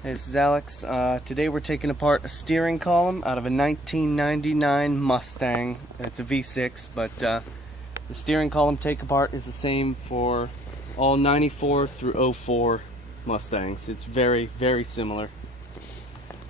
Hey, this is Alex. Today we're taking apart a steering column out of a 1999 Mustang. It's a V6, but the steering column take apart is the same for all 94 through 04 Mustangs. It's very, very similar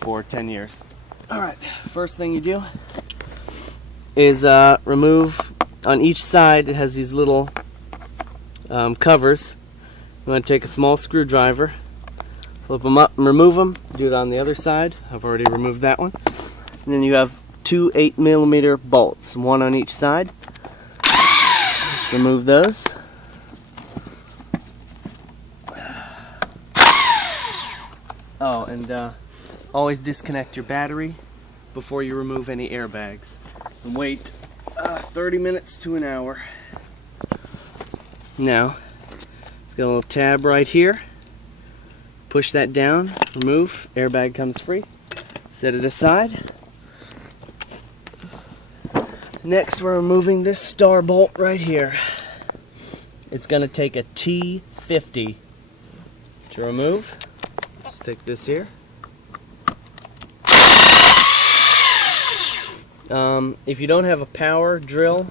for 10 years. Alright, first thing you do is remove, on each side it has these little covers. You want to take a small screwdriver, flip them up and remove them. Do it on the other side. I've already removed that one. And then you have two 8mm bolts, one on each side. Just remove those. Oh, and always disconnect your battery before you remove any airbags. And wait 30 minutes to an hour. Now, it's got a little tab right here. Push that down, remove, airbag comes free. Set it aside. Next, we're removing this star bolt right here. It's going to take a T50 to remove. Stick this here. If you don't have a power drill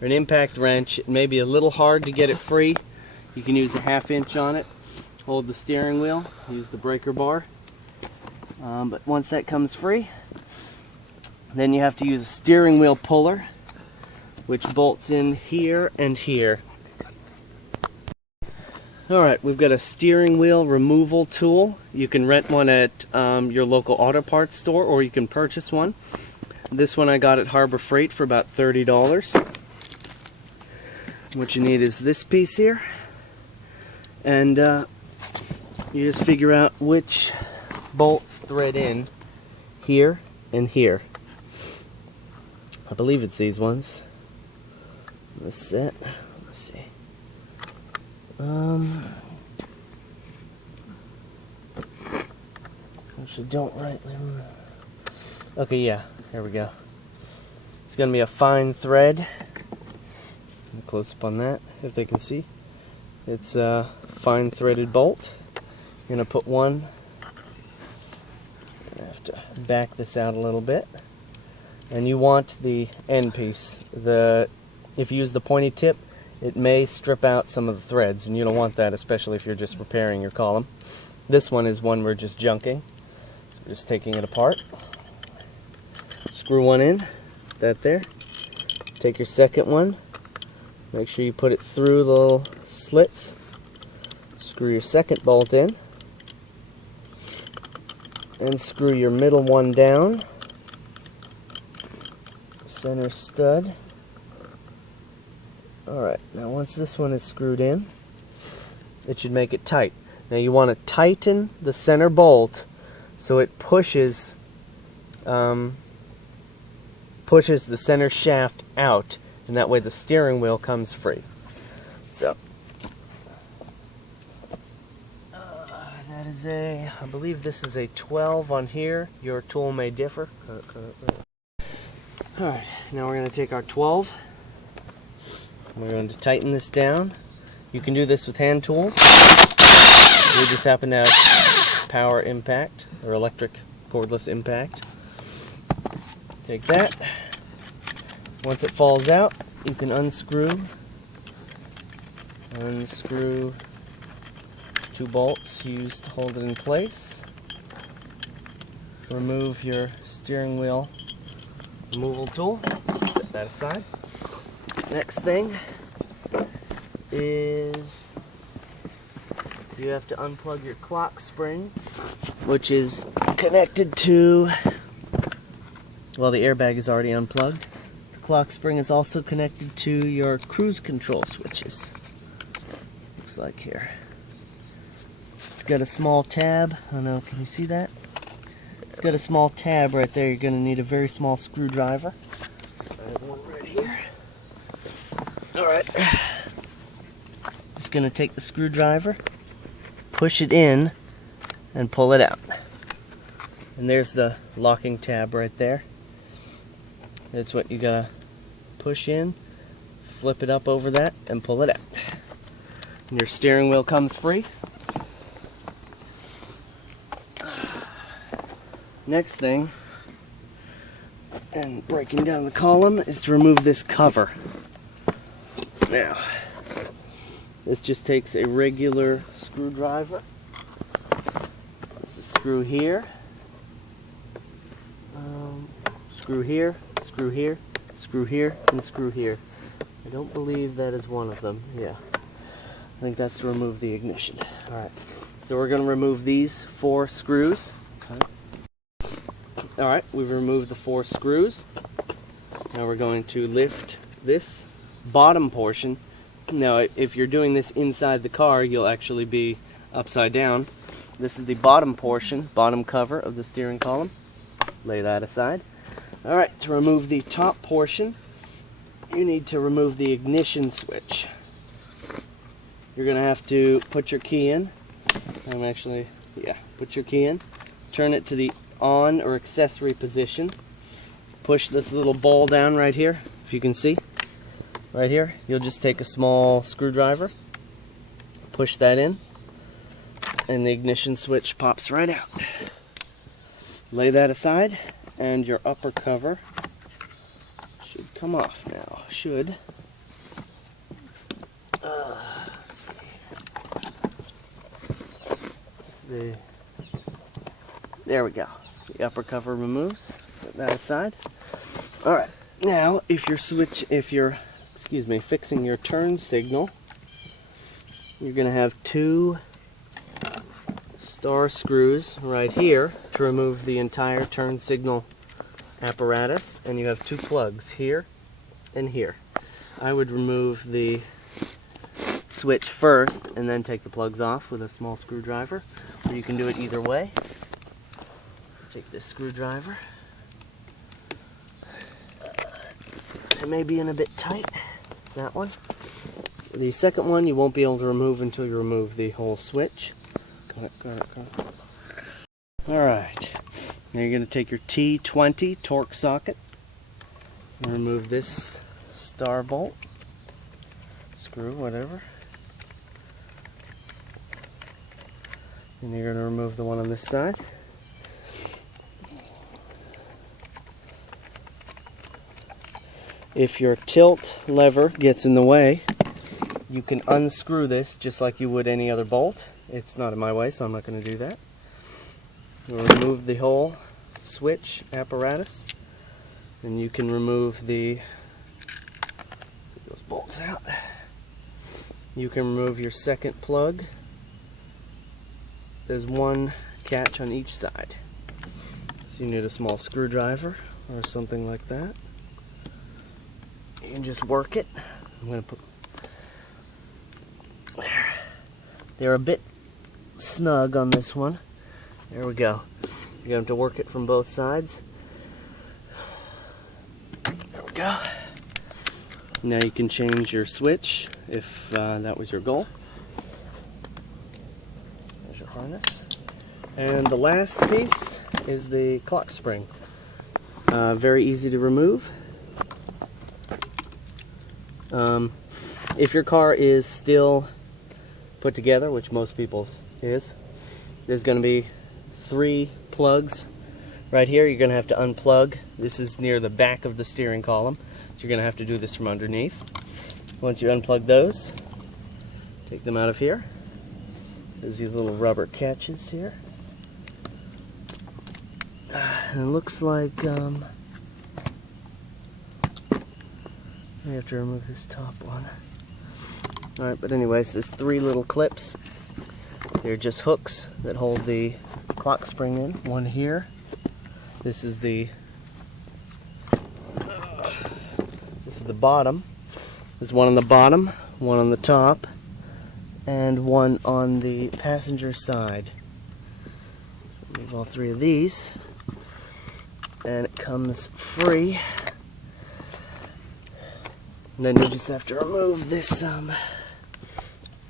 or an impact wrench, it may be a little hard to get it free. You can use a 1/2 inch on it. Hold the steering wheel, use the breaker bar. But once that comes free, then you have to use a steering wheel puller, which bolts in here and here. Alright, we've got a steering wheel removal tool. You can rent one at your local auto parts store, or you can purchase one. This one I got at Harbor Freight for about $30. What you need is this piece here, and you just figure out which bolts thread in here and here. I believe it's these ones. This set. Let's see. Actually, don't rightly. Okay, yeah. Here we go. It's going to be a fine thread. Close up on that, if they can see. It's a fine threaded bolt. You're going to put one. I have to back this out a little bit. And you want the end piece. If you use the pointy tip, it may strip out some of the threads, and you don't want that, especially if you're just repairing your column. This one is one we're just junking. So we're just taking it apart. Screw one in, that there. Take your second one. Make sure you put it through the little slits. Screw your second bolt in. And screw your middle one down. Center stud. Alright, now once this one is screwed in, it should make it tight. Now you want to tighten the center bolt so it pushes the center shaft out, and that way the steering wheel comes free. So that is I believe this is a 12 on here. Your tool may differ. Alright, now we're going to take our 12. We're going to tighten this down. You can do this with hand tools. We just happen to have power impact or electric cordless impact. Take that. Once it falls out, you can unscrew two bolts used to hold it in place. Remove your steering wheel removal tool. Set that aside. Next thing is you have to unplug your clock spring, which is connected to, well, the airbag is already unplugged. The clock spring is also connected to your cruise control switches. Looks like here. It's got a small tab. I don't know, can you see that? It's got a small tab right there. You're going to need a very small screwdriver. I have one right here. Alright. Just going to take the screwdriver, push it in, and pull it out. And there's the locking tab right there. That's what you gotta push in, flip it up over that, and pull it out. And your steering wheel comes free. Next thing, and breaking down the column, is to remove this cover. Now, this just takes a regular screwdriver. This is screw here, screw here, screw here, screw here, and screw here. I don't believe that is one of them. Yeah, I think that's to remove the ignition. Alright, so we're going to remove these 4 screws. Alright, we've removed the 4 screws. Now we're going to lift this bottom portion. Now, if you're doing this inside the car, you'll actually be upside down. This is the bottom portion, bottom cover of the steering column. Lay that aside. Alright, to remove the top portion, you need to remove the ignition switch. You're going to have to put your key in. Put your key in. Turn it to the on or accessory position. Push this little ball down right here, if you can see. Right here, you'll just take a small screwdriver, push that in, and the ignition switch pops right out. Lay that aside, and your upper cover should come off now. Should. Let's see. There we go. The upper cover removes. Set that aside. All right. Now, if you're fixing your turn signal, you're going to have 2 star screws right here to remove the entire turn signal apparatus, and you have 2 plugs here and here. I would remove the switch first and then take the plugs off with a small screwdriver, or you can do it either way. Take this screwdriver. It may be in a bit tight. It's that one. The second one you won't be able to remove until you remove the whole switch. Got it. Alright. Now you're going to take your T20 torque socket and remove this star bolt. Screw, whatever. And you're going to remove the one on this side. If your tilt lever gets in the way, you can unscrew this just like you would any other bolt. It's not in my way, so I'm not going to do that. We'll remove the whole switch apparatus, and you can remove those bolts out. You can remove your second plug. There's one catch on each side, so you need a small screwdriver or something like that. You can just work it. I'm going to put. They're a bit snug on this one. There we go. You're going to have to work it from both sides. There we go. Now you can change your switch if that was your goal. There's your harness. And the last piece is the clock spring. Very easy to remove. If your car is still put together, which most people's is, there's going to be 3 plugs right here. You're going to have to unplug. This is near the back of the steering column, so you're going to have to do this from underneath. Once you unplug those, take them out of here. There's these little rubber catches here. And it looks like we have to remove this top one. Alright, but anyways, there's 3 little clips. They're just hooks that hold the clock spring in. One here. This is the bottom. There's one on the bottom, one on the top, and one on the passenger side. Remove all 3 of these, and it comes free. And then you just have to remove this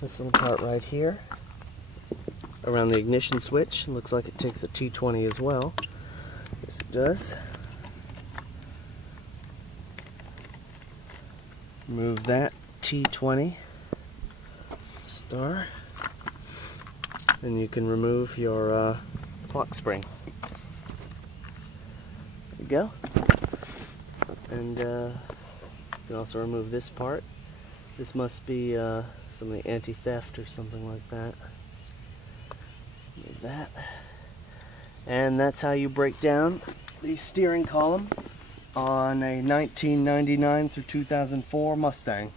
little part right here around the ignition switch. It looks like it takes a T20 as well. Yes, it does. Remove that T20 star, and you can remove your clock spring. you go. And you can also remove this part. This must be some of the anti-theft or something like that. Remove that. And that's how you break down the steering column on a 1999 through 2004 Mustang.